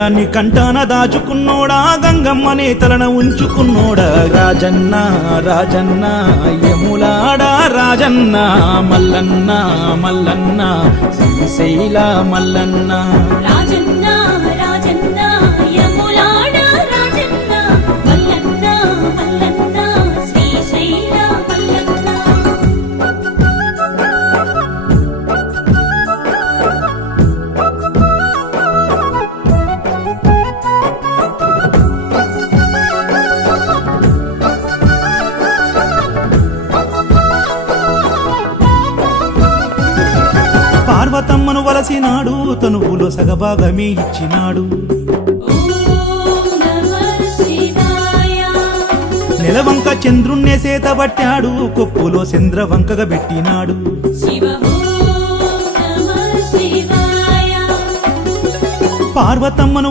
దాన్ని కంటాన దాచుకున్నోడా? గంగమ్మనే తలన ఉంచుకున్నోడా? రాజన్న రాజన్న యములాడా రాజన్న మల్లన్న మల్లన్న శ్రీశైల మల్లన్న. రాజన్న పార్వతమ్మను వలసినాడు తనువులో సగభాగమే ఇచ్చినాడు. నెలవంక చంద్రుణ్ణే సేతబట్టాడు కొప్పులో చంద్రవంకగా పెట్టినాడు. పార్వతమ్మను